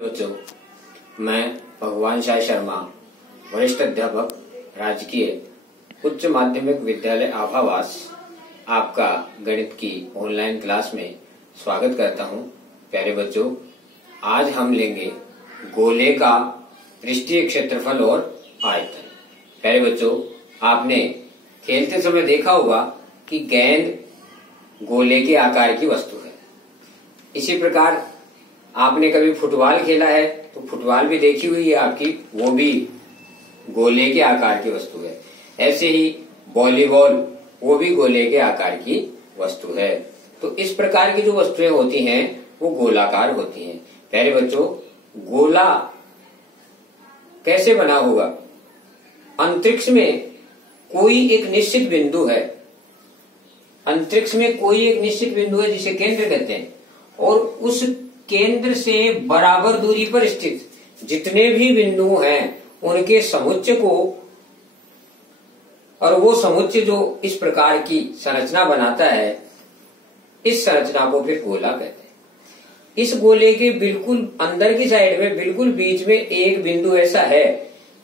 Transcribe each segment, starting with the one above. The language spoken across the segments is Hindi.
बच्चों, मैं भगवान शाह शर्मा, वरिष्ठ अध्यापक, राजकीय उच्च माध्यमिक विद्यालय आभावास, आपका गणित की ऑनलाइन क्लास में स्वागत करता हूं। प्यारे बच्चों, आज हम लेंगे गोले का पृष्ठीय क्षेत्रफल और आयतन। प्यारे बच्चों, आपने खेलते समय देखा होगा कि गेंद गोले के आकार की वस्तु है। इसी प्रकार आपने कभी फुटबॉल खेला है तो फुटबॉल भी देखी हुई है आपकी, वो भी गोले के आकार की वस्तु है। ऐसे ही वॉलीबॉल, वो भी गोले के आकार की वस्तु है। तो इस प्रकार की जो वस्तुएं होती हैं वो गोलाकार होती हैं। प्यारे बच्चों, गोला कैसे बना होगा? अंतरिक्ष में कोई एक निश्चित बिंदु है, अंतरिक्ष में कोई एक निश्चित बिंदु है जिसे केंद्र कहते हैं, और उस केंद्र से बराबर दूरी पर स्थित जितने भी बिंदु हैं उनके समुच्चय को, और वो समुच्चय जो इस प्रकार की संरचना बनाता है, इस संरचना को फिर गोला कहते हैं। इस गोले के बिल्कुल अंदर की साइड में बिल्कुल बीच में एक बिंदु ऐसा है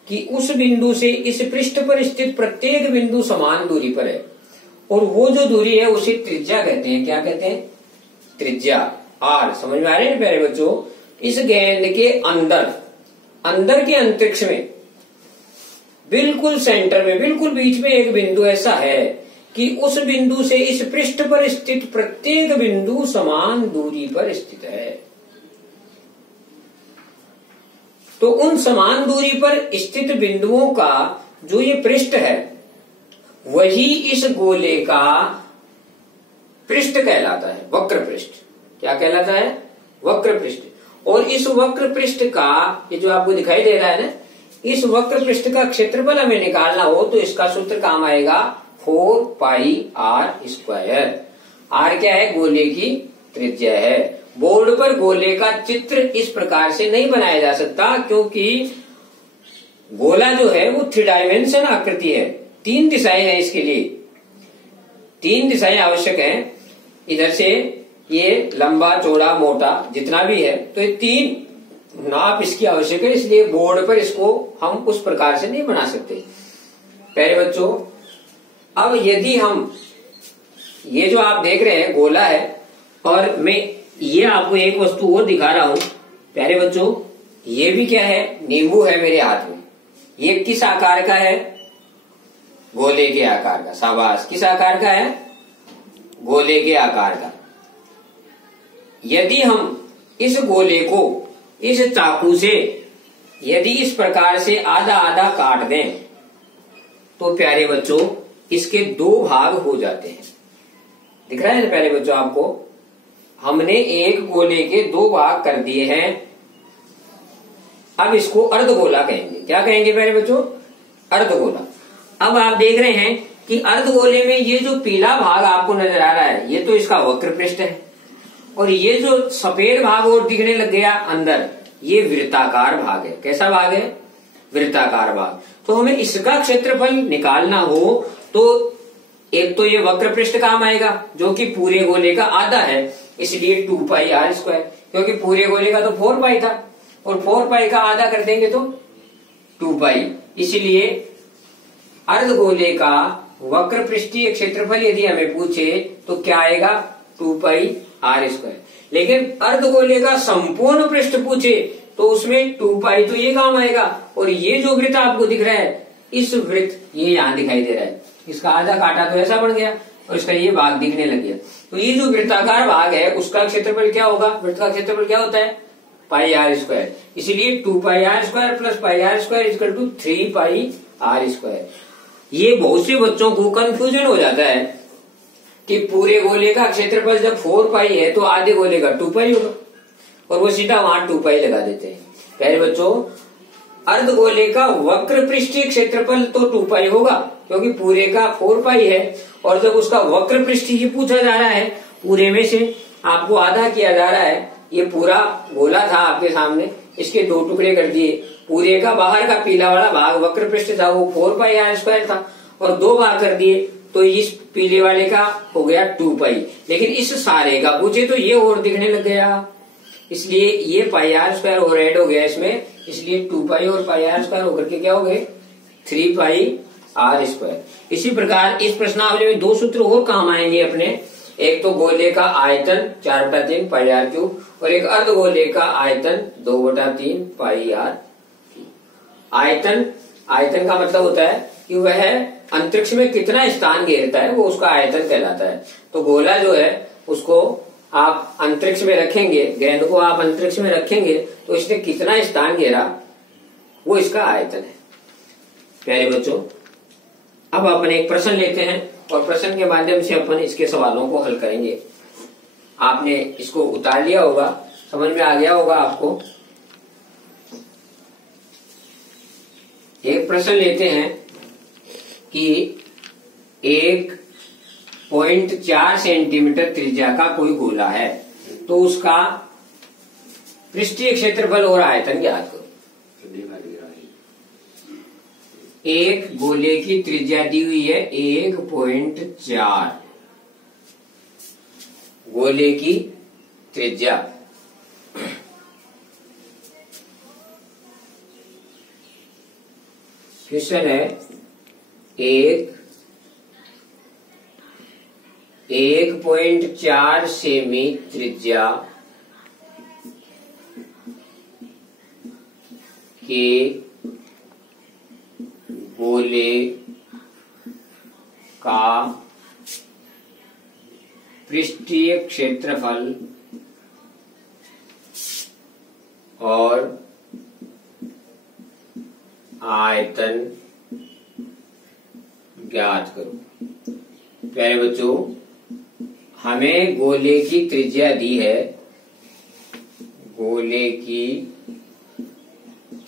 कि उस बिंदु से इस पृष्ठ पर स्थित प्रत्येक बिंदु समान दूरी पर है, और वो जो दूरी है उसे त्रिज्या कहते हैं। क्या कहते हैं? त्रिज्या, आर। समझ में आ रहे हैं प्यारे बच्चों? इस गेंद के अंदर के अंतरिक्ष में बिल्कुल सेंटर में, बिल्कुल बीच में एक बिंदु ऐसा है कि उस बिंदु से इस पृष्ठ पर स्थित प्रत्येक बिंदु समान दूरी पर स्थित है। तो उन समान दूरी पर स्थित बिंदुओं का जो ये पृष्ठ है, वही इस गोले का पृष्ठ कहलाता है, वक्र पृष्ठ। क्या कहलाता है? वक्र पृष्ठ। और इस वक्र पृष्ठ का, ये जो आपको दिखाई दे रहा है ना, इस वक्र पृष्ठ का क्षेत्रफल हमें निकालना हो तो इसका सूत्र काम आएगा 4πr²। आर क्या है? गोले की त्रिज्या है। बोर्ड पर गोले का चित्र इस प्रकार से नहीं बनाया जा सकता, क्योंकि गोला जो है वो 3 डायमेंशन आकृति है। 3 दिशाएं हैं इसके लिए, 3 दिशाएं आवश्यक हैं। इधर से ये लंबा चौड़ा मोटा जितना भी है, तो ये 3 नाप इसकी आवश्यक है। इसलिए बोर्ड पर इसको हम उस प्रकार से नहीं बना सकते। प्यारे बच्चों, अब यदि हम ये जो आप देख रहे हैं गोला है, और मैं ये आपको एक वस्तु और दिखा रहा हूं। प्यारे बच्चों, ये भी क्या है? नींबू है मेरे हाथ में। ये किस आकार का है? गोले के आकार का। शाबाश। किस आकार का है? गोले के आकार का। यदि हम इस गोले को इस चाकू से यदि इस प्रकार से आधा आधा काट दें तो प्यारे बच्चों इसके 2 भाग हो जाते हैं। दिख रहा है ना प्यारे बच्चों आपको? हमने एक गोले के 2 भाग कर दिए हैं। अब इसको अर्धगोला कहेंगे। क्या कहेंगे प्यारे बच्चों? अर्धगोला। अब आप देख रहे हैं कि अर्धगोले में ये जो पीला भाग आपको नजर आ रहा है, ये तो इसका वक्र पृष्ठ है, और ये जो सफेद भाग और दिखने लग गया अंदर, ये वृत्ताकार भाग है। कैसा भाग है? वृत्ताकार भाग। तो हमें इसका क्षेत्रफल निकालना हो तो एक तो ये वक्र पृष्ठ काम आएगा, जो कि पूरे गोले का आधा है, इसलिए 2πr², क्योंकि पूरे गोले का तो 4π था, और 4π का आधा कर देंगे तो 2π। इसलिए अर्धगोले का वक्र पृष्ठीय क्षेत्रफल यदि हमें पूछे तो क्या आएगा? 2πr²। लेकिन अर्धगोले का संपूर्ण पृष्ठ पूछे तो उसमें 2π तो ये काम आएगा, और ये जो वृत्त आपको दिख रहा है, इस वृत्त ये यहाँ दिखाई दे रहा है, इसका आधा काटा तो ऐसा बन गया, और इसका ये भाग दिखने लग गया। तो ये जो वृत्ताकार भाग है उसका क्षेत्रफल क्या होगा? वृत्त का क्षेत्रफल क्या होता है? πr²। इसलिए 2πr² + πr² = 3πr²। ये बहुत से बच्चों को कंफ्यूजन हो जाता है कि पूरे गोले का क्षेत्रफल जब 4π है तो आधे गोले का 2π होगा, और वो सीधा वहां 2π लगा देते हैं। प्यारे बच्चों, अर्धगोले का वक्र पृष्ठीय क्षेत्रफल तो 2π होगा, क्योंकि पूरे का 4π है, और जब उसका वक्र पृष्ठ ही पूछा जा रहा है, पूरे में से आपको आधा किया जा रहा है। ये पूरा गोला था आपके सामने, इसके 2 टुकड़े कर दिए। पूरे का बाहर का पीला वाला भाग वक्र पृष्ठ था, वो 4πr² था, और 2 भाग कर दिए तो इस पीले वाले का हो गया 2π। लेकिन इस सारे का पूछे तो ये और दिखने लग गया, इसलिए ये पाई आर स्क्वायर और ऐड हो गया इसमें, इसलिए 2 पाई और पाई आर स्क्वायर होकर के क्या हो गए 3 पाई आर स्क्वायर। इसी प्रकार इस प्रश्नावली में 2 सूत्र और काम आएंगे अपने, एक तो गोले का आयतन 4/3 पाई आर क्यूब और एक अर्ध गोले का आयतन 2/3 पाई आर। आयतन का मतलब होता है कि वह अंतरिक्ष में कितना स्थान घेरता है, वो उसका आयतन कहलाता है। तो गोला जो है उसको आप अंतरिक्ष में रखेंगे, गेंद को आप अंतरिक्ष में रखेंगे तो इसने कितना स्थान घेरा वो इसका आयतन है। प्यारे बच्चों, अब अपन एक प्रश्न लेते हैं और प्रश्न के माध्यम से अपन इसके सवालों को हल करेंगे। आपने इसको उतार लिया होगा, समझ में आ गया होगा आपको। एक प्रश्न लेते हैं कि 1.4 सेंटीमीटर त्रिज्या का कोई गोला है, तो उसका पृष्ठीय क्षेत्रफल और आयतन ज्ञात करो। एक गोले की त्रिज्या दी हुई है 1.4, गोले की त्रिज्या। क्वेश्चन है 1.4 सेमी त्रिज्या के गोले का पृष्ठीय क्षेत्रफल और आयतन ज्ञात करो। प्यारे बच्चों, हमें गोले की त्रिज्या दी है, गोले की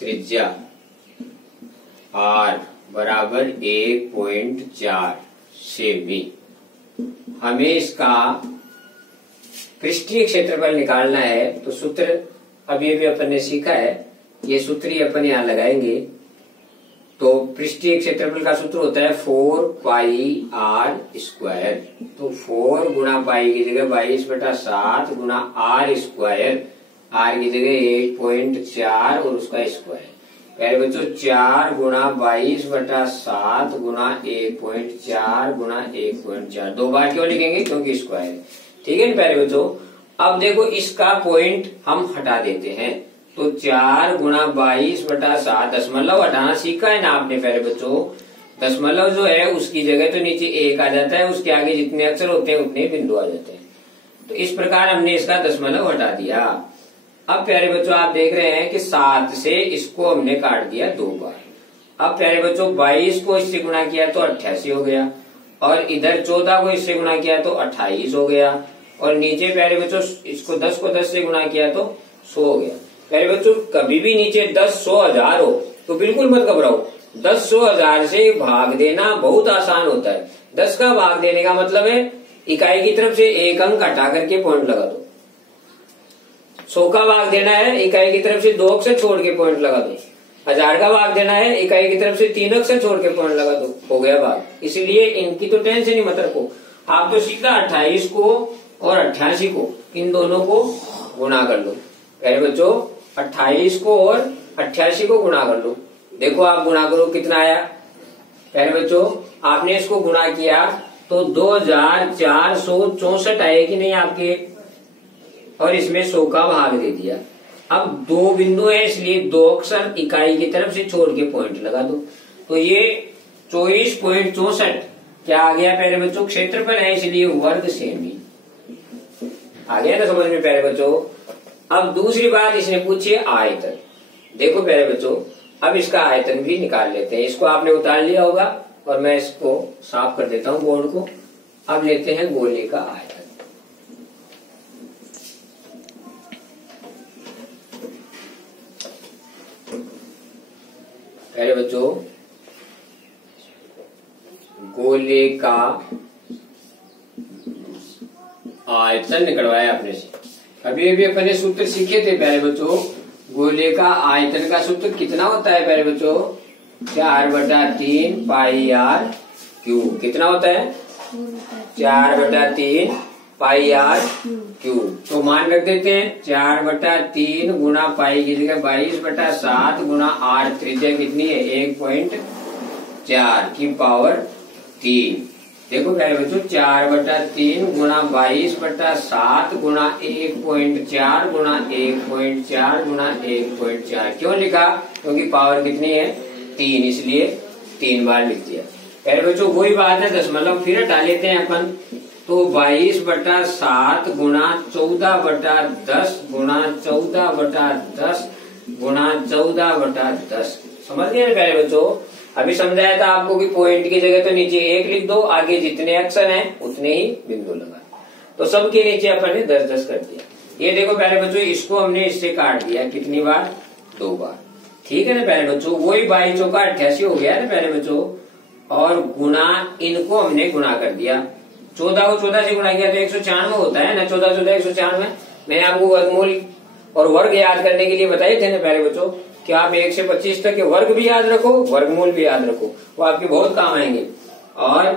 त्रिज्या r बराबर 1.4 सेमी। हमें इसका पृष्ठीय क्षेत्रफल निकालना है, तो सूत्र अभी भी अपन ने सीखा है, ये सूत्र ही अपन यहां लगाएंगे। तो पृष्ठीय क्षेत्रफल का सूत्र होता है 4 पाई आर स्क्वायर। तो 4 गुणा पाई की जगह 22/7 गुणा आर स्क्वायर, आर की जगह 1.4 और उसका स्क्वायर। प्यारे बच्चों, 4 गुणा 22/7 गुणा 1.4 गुणा 1.4, 2 बार क्यों लिखेंगे क्योंकि स्क्वायर। ठीक है ना प्यारे बच्चों। अब देखो इसका पॉइंट हम हटा देते हैं, तो 4 गुणा 22/7, दशमलव हटाना सीखा है ना आपने प्यारे बच्चों। दशमलव जो है उसकी जगह तो नीचे 1 आ जाता है, उसके आगे जितने अक्षर होते हैं उतने बिंदु आ जाते हैं। तो इस प्रकार हमने इसका दशमलव हटा दिया। अब प्यारे बच्चों आप देख रहे हैं कि 7 से इसको हमने काट दिया 2 बार। अब प्यारे बच्चों 22 को इससे गुणा किया तो 88 हो गया, और इधर 14 को इससे गुणा किया तो 28 हो गया, और नीचे प्यारे बच्चों इसको 10 को 10 से गुणा किया तो 100 हो गया। प्यारे बच्चों कभी भी नीचे 10, 100, 1000 हो तो बिल्कुल मत घबराओ। 10, 100, 1000 से भाग देना बहुत आसान होता है। 10 का भाग देने का मतलब है इकाई की तरफ से 1 अंक हटा करके पॉइंट लगा दो। 100 का भाग देना है, इकाई की तरफ से 2 अक्षर छोड़ के पॉइंट लगा दो। 1000 का भाग देना है, इकाई की तरफ से 3 अक्षर छोड़ के पॉइंट लगा दो, हो गया भाग। इसलिए इनकी तो टेंशन ही मत रखो, आप तो सीधा 28 को और 88 को, इन दोनों को गुणा कर लो। प्यारे बच्चों 28 को और 88 को गुणा कर लो। देखो आप गुणा करो कितना आया। प्यारे बच्चों आपने इसको गुणा किया तो 2464 आए कि नहीं आपके, और इसमें 100 का भाग दे दिया। अब 2 बिंदु है इसलिए 2 अक्षर इकाई की तरफ से छोड़ के पॉइंट लगा दो। तो ये 24.64 क्या आ गया प्यारे बच्चों, क्षेत्रफल है इसलिए वर्ग सेमी। आ गया ना समझ में प्यारे बच्चों। अब दूसरी बात इसने पूछी है आयतन। देखो प्यारे बच्चों अब इसका आयतन भी निकाल लेते हैं। इसको आपने उतार लिया होगा और मैं इसको साफ कर देता हूं बोर्ड को। अब लेते हैं गोले का आयतन। प्यारे बच्चों गोले का आयतन निकलवाया आपने से। अभी अभी अपने सूत्र सीखे थे प्यारे बच्चों। गोले का आयतन का सूत्र कितना होता है प्यारे बच्चों, 4/3 पाई आर क्यूब। कितना होता है 4/3 पाई आर क्यूब। तो मान रख देते हैं 4/3 गुना पाई की जगह 22/7 गुना आर त्रिज्या कितनी है 1.4 की पावर 3। देखो प्यारे बच्चों 4/3 गुना 22/7 गुना 1.4 गुना 1.4 गुना 1.4 क्यों लिखा? क्योंकि पावर कितनी है 3, इसलिए 3 बार लिख दिया। प्यारे बच्चों वही बात है दशमलव फिर हटा लेते हैं अपन। तो 22/7 गुना 14/10 गुना 14/10 गुना 14/10 समझ गए ना प्यारे बच्चों? अभी समझाया था आपको कि पॉइंट की जगह तो नीचे 1 लिख दो, आगे जितने अक्षर हैं उतने ही बिंदु लगा। तो सबके नीचे अपन ने 10-10 कर दिया। ये देखो प्यारे बच्चों इसको हमने इससे काट दिया कितनी बार? 2 बार। ठीक है ना प्यारे बच्चों? वही 22 चौका 88 हो गया ना प्यारे बच्चों। और गुना इनको हमने गुना कर दिया। 14 को 14 से गुना किया तो 194 होता है ना। 14 14 194। मैंने आपको वर्गमूल और वर्ग याद करने के लिए बताए थे ना प्यारे बच्चों कि आप 1 से 25 तक के वर्ग भी याद रखो, वर्गमूल भी याद रखो, वो आपके बहुत काम आएंगे। और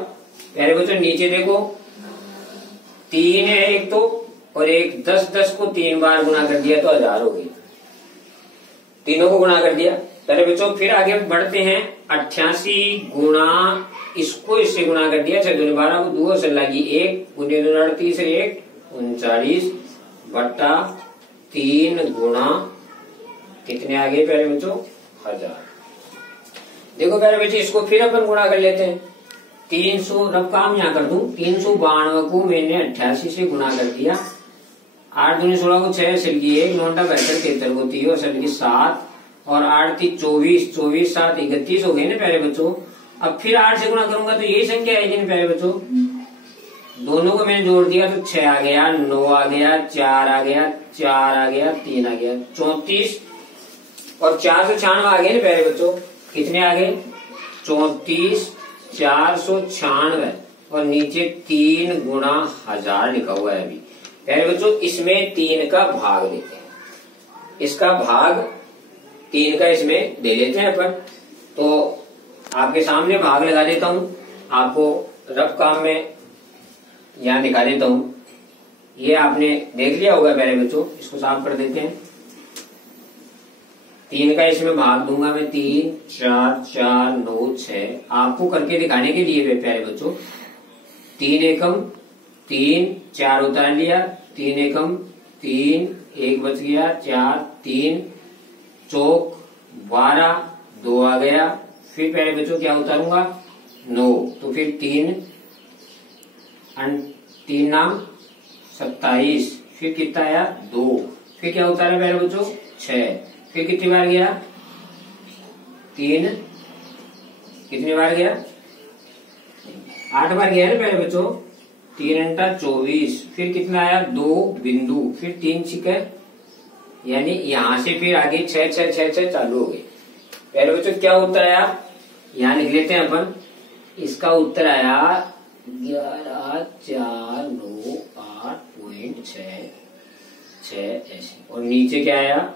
प्यारे बच्चों नीचे देखो 3 है एक तो, और एक 10 को 3 बार गुना कर दिया तो 1000 हो गई। तीनों को गुना कर दिया। प्यारे बच्चों फिर आगे बढ़ते हैं 88 गुना इसको इससे गुना कर दिया 6 दूनी 12 को 2 से लगी 1 गुने 2 38 है 1 39/3 गुना कितने आ गए प्यारे बच्चों 1000। देखो प्यारे बच्चों इसको फिर अपन गुणा कर लेते हैं 300। रब काम यहाँ कर दूं 392 को मैंने 88 से गुणा कर दिया। 8 दूनी 16 को 6 असल की 1 9 72 73 को 3 असल की 7 और 8 3 24 24 7 31 हो गए ना प्यारे बच्चों। अब फिर 8 से गुणा करूंगा तो यही संख्या आएगी ना प्यारे बच्चों। दोनों को मैंने जोड़ दिया तो 6 आ गया 9 आ गया 4 आ गया 4 आ गया 3 आ गया 34 और 496 आ गए ना प्यारे बच्चों। कितने आ गए 34 496 और नीचे 3 गुना 1000 लिखा हुआ है। अभी प्यारे बच्चों इसमें 3 का भाग देते हैं, इसका भाग 3 का इसमें दे लेते हैं अपन। तो आपके सामने भाग लगा देता हूं, आपको रफ काम में यहां दिखा देता हूं। ये आपने देख लिया होगा प्यारे बच्चों, इसको साफ कर देते हैं। 3 का इसमें भाग दूंगा मैं 3 4 4 9 6 आपको करके दिखाने के लिए प्यारे बच्चों। 3 एकम 3 4 उतार लिया 3 एकम 3 1 बच गया 4 3 चौक 12 2 आ गया। फिर प्यारे बच्चों क्या उतारूंगा 9 तो फिर 3 नाम 27 फिर कितना आया 2 फिर क्या उतारा प्यारे बच्चों 6 फिर कितनी बार गया 3 कितनी बार गया 8 बार गया ना प्यारे बच्चों। 3 × 24 फिर कितना आया 2 बिंदु फिर 3 छिके यानी यहां से फिर आगे 6 6 6 6 चालू हो गए। प्यारे बच्चों क्या उत्तर आया यहां लिख लेते हैं अपन। इसका उत्तर आया 11,498.6 ऐसे और नीचे क्या आया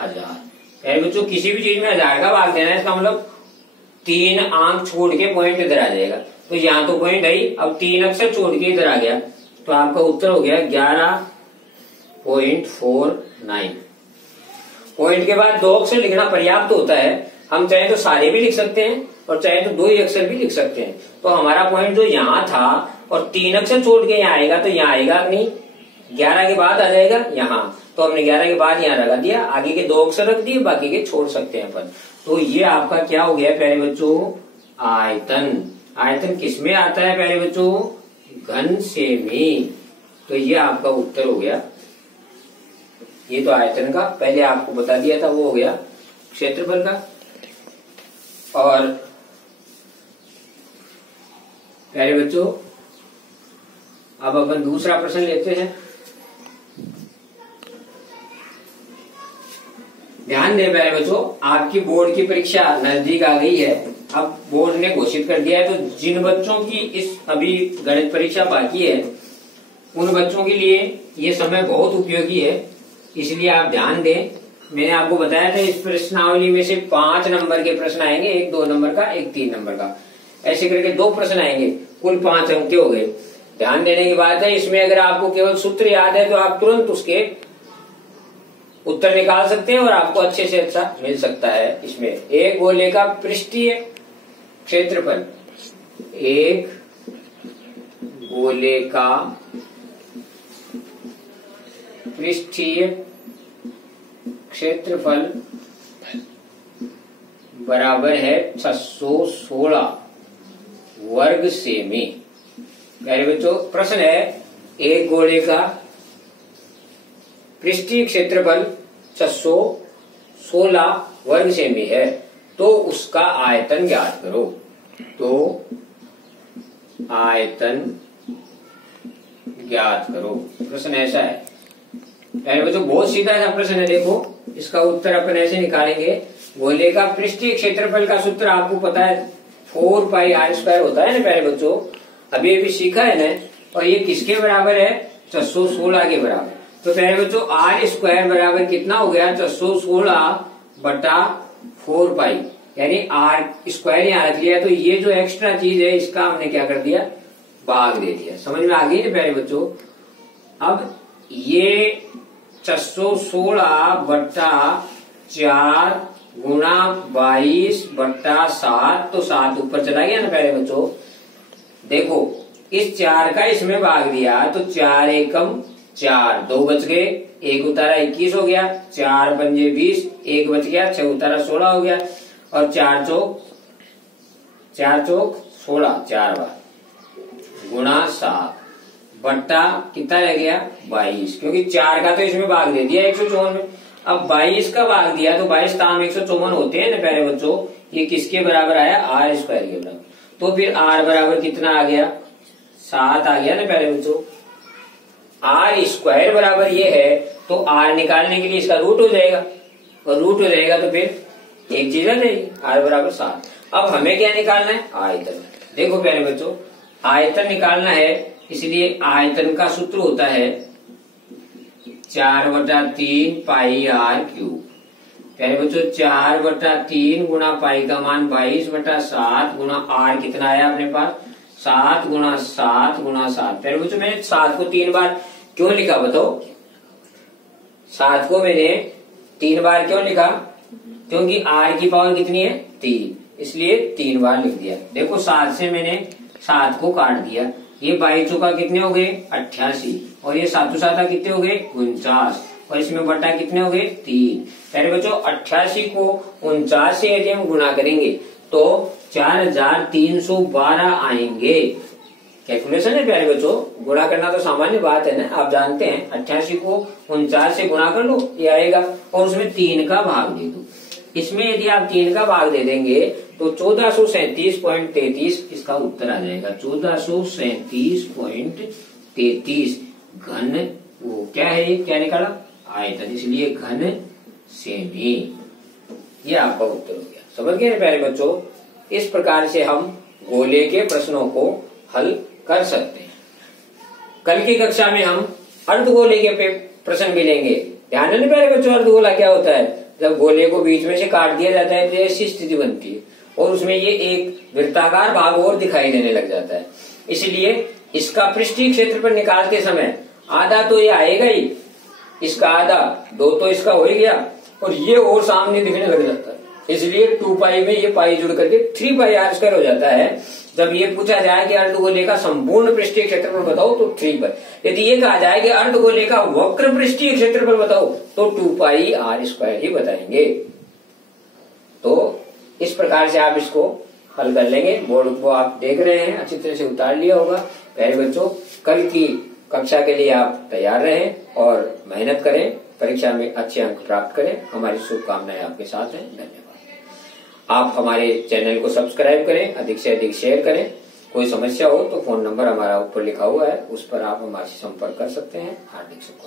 1000। प्यारे बच्चों किसी भी चीज में 1000 का भाग देना है इसका मतलब 3 अंक छोड़ के पॉइंट इधर आ जाएगा। तो यहाँ तो पॉइंट है अब 3 अक्षर छोड़ के इधर आ गया तो आपका उत्तर हो गया 11.49। पॉइंट के बाद 2 अक्षर लिखना पर्याप्त होता है। हम चाहे तो सारे भी लिख सकते हैं और चाहे तो 2 ही अक्षर भी लिख सकते हैं। तो हमारा पॉइंट जो यहाँ था और 3 अक्षर छोड़ के यहाँ आएगा तो यहाँ आएगा नहीं 11 के बाद आ जाएगा यहाँ। तो हमने 11 के बाद यहाँ लगा दिया, आगे के 2 अक्षर रख दिए, बाकी के छोड़ सकते हैं अपन। तो ये आपका क्या हो गया प्यारे बच्चों आयतन। आयतन किसमें आता है प्यारे बच्चों घन सेमी। तो ये आपका उत्तर हो गया। ये तो आयतन का पहले आपको बता दिया था, वो हो गया क्षेत्रफल का। और प्यारे बच्चों अब अपन दूसरा प्रश्न लेते हैं। ध्यान दें प्यारे बच्चों आपकी बोर्ड की परीक्षा नजदीक आ गई है। अब बोर्ड ने घोषित कर दिया है तो जिन बच्चों की इस अभी गणित परीक्षा बाकी है उन बच्चों के लिए ये समय बहुत उपयोगी है, इसलिए आप ध्यान दें। मैंने आपको बताया था इस प्रश्नावली में से 5 नंबर के प्रश्न आएंगे, एक 2 नंबर का एक 3 नंबर का, ऐसे करके 2 प्रश्न आएंगे, कुल 5 अंक के हो गए। ध्यान देने की बात है, इसमें अगर आपको केवल सूत्र याद है तो आप तुरंत उसके उत्तर निकाल सकते हैं और आपको अच्छे से अच्छा मिल सकता है। इसमें एक गोले का पृष्ठीय क्षेत्रफल, एक गोले का पृष्ठीय क्षेत्रफल बराबर है 616 वर्ग सेमी। प्यारे बच्चों, प्रश्न है एक गोले का पृष्ठीय क्षेत्रफल 616 वर्ग सेमी है, तो उसका आयतन ज्ञात करो। तो आयतन ज्ञात करो, प्रश्न ऐसा है। प्यारे बच्चों, बहुत सीधा सा प्रश्न है। देखो, इसका उत्तर अपन ऐसे निकालेंगे। गोले का पृष्ठीय क्षेत्रफल का सूत्र आपको पता है 4 पाई r स्क्वायर होता है ना प्यारे बच्चों, अभी अभी सीखा है ना। और ये किसके बराबर है? 616 के बराबर। तो प्यारे बच्चों, r स्क्वायर बराबर कितना हो गया? 616 बटा 4 पाई, यानी r स्क्वायर यहाँ रख लिया। तो ये जो एक्स्ट्रा चीज है इसका हमने क्या कर दिया? भाग दे दिया। समझ में आ गई ना प्यारे बच्चों? अब ये 616 बट्टा 4 गुणा 22 बट्टा 7, तो 7 ऊपर चला गया ना प्यारे बच्चों। देखो, इस 4 का इसमें भाग दिया तो 4 एकम 4, 2 बच गए, 1 उतारा 21 हो गया, 4 पंजे 20, 1 बच गया, 6 उतारा 16 हो गया, और 4 चौक 16, 4 बार गुणा 7 बट्टा कितना रह गया? 22, क्योंकि 4 का तो इसमें भाग दे दिया 154 में। अब 22 का भाग दिया तो 22 ताम 154 होते हैं ना प्यारे बच्चों। ये किसके बराबर आया? r स्क्वायर के बराबर। तो फिर r बराबर कितना आ गया? 7 आ गया ना प्यारे बच्चों। r स्क्वायर बराबर ये है, तो r निकालने के लिए इसका रूट हो जाएगा, और रूट हो जाएगा तो फिर एक चीज आ जाएगी, r बराबर 7। अब हमें क्या निकालना है? आयतन। देखो प्यारे बच्चों, आयतन निकालना है, इसलिए आयतन का सूत्र होता है 4/3 पाई r क्यूब। प्यारे बच्चों, 4/3 गुणा पाई का मान 22/7 गुणा r कितना आया अपने पास? 7 गुणा 7 गुणा 7। प्यारे बच्चों, मैंने 7 को 3 बार क्यों लिखा बताओ? 7 को मैंने 3 बार क्यों लिखा? क्योंकि r की पावर कितनी है? 3, इसलिए 3 बार लिख दिया। देखो, 7 से मैंने 7 को काट दिया, ये 22 चौका कितने हो गए? 88, और ये 7 7 कितने हो गए? 49, और इसमें बटा कितने हो गए? 3। प्यारे बच्चों, 88 को 49 से यदि हम गुणा करेंगे तो 4312 आएंगे। कैलकुलेशन है प्यारे बच्चों, गुणा करना तो सामान्य बात है ना, आप जानते हैं। 88 को 49 से गुणा कर लो, ये आएगा, और उसमें 3 का भाग दे दो। इसमें यदि आप 3 का भाग दे देंगे तो 1437.33 इसका उत्तर आ जाएगा। 1437.33 घन, वो क्या है, ये क्या निकाला? आयतन, इसलिए घन सेमी। ये आपका उत्तर हो गया। समझ गए प्यारे बच्चों? इस प्रकार से हम गोले के प्रश्नों को हल कर सकते हैं। कल की कक्षा में हम अर्धगोले के प्रश्न भी लेंगे। ध्यान देना प्यारे बच्चों, अर्धगोला क्या होता है? जब गोले को बीच में से काट दिया जाता है तो ऐसी स्थिति बनती है, और उसमें ये एक वृत्ताकार भाग और दिखाई देने लग जाता है। इसलिए इसका पृष्ठीय क्षेत्रफल निकालते समय आधा तो ये आएगा ही, इसका आधा 2 तो इसका हो ही गया, और ये और सामने दिखने लग जाता है। इसलिए 2 पाई में ये पाई जुड़ करके 3 पाई r स्क्वायर हो जाता है। जब ये पूछा जाए कि अर्धगोले का संपूर्ण पृष्ठीय क्षेत्रफल बताओ तो 3 पाई। यदि ये कहा जाए कि अर्धगोले का वक्र पृष्ठीय क्षेत्रफल बताओ तो 2 पाई r स्क्वायर ही बताएंगे। तो इस प्रकार से आप इसको हल कर लेंगे। बोर्ड को आप देख रहे हैं, अच्छी तरह से उतार लिया होगा। प्यारे बच्चों, कल की कक्षा के लिए आप तैयार रहें और मेहनत करें, परीक्षा में अच्छे अंक प्राप्त करें। हमारी शुभकामनाएं आपके साथ हैं। धन्यवाद। आप हमारे चैनल को सब्सक्राइब करें, अधिक से अधिक शेयर करें। कोई समस्या हो तो फोन नंबर हमारा ऊपर लिखा हुआ है, उस पर आप हमारे संपर्क कर सकते हैं। हार्दिक शुभकामनाएं।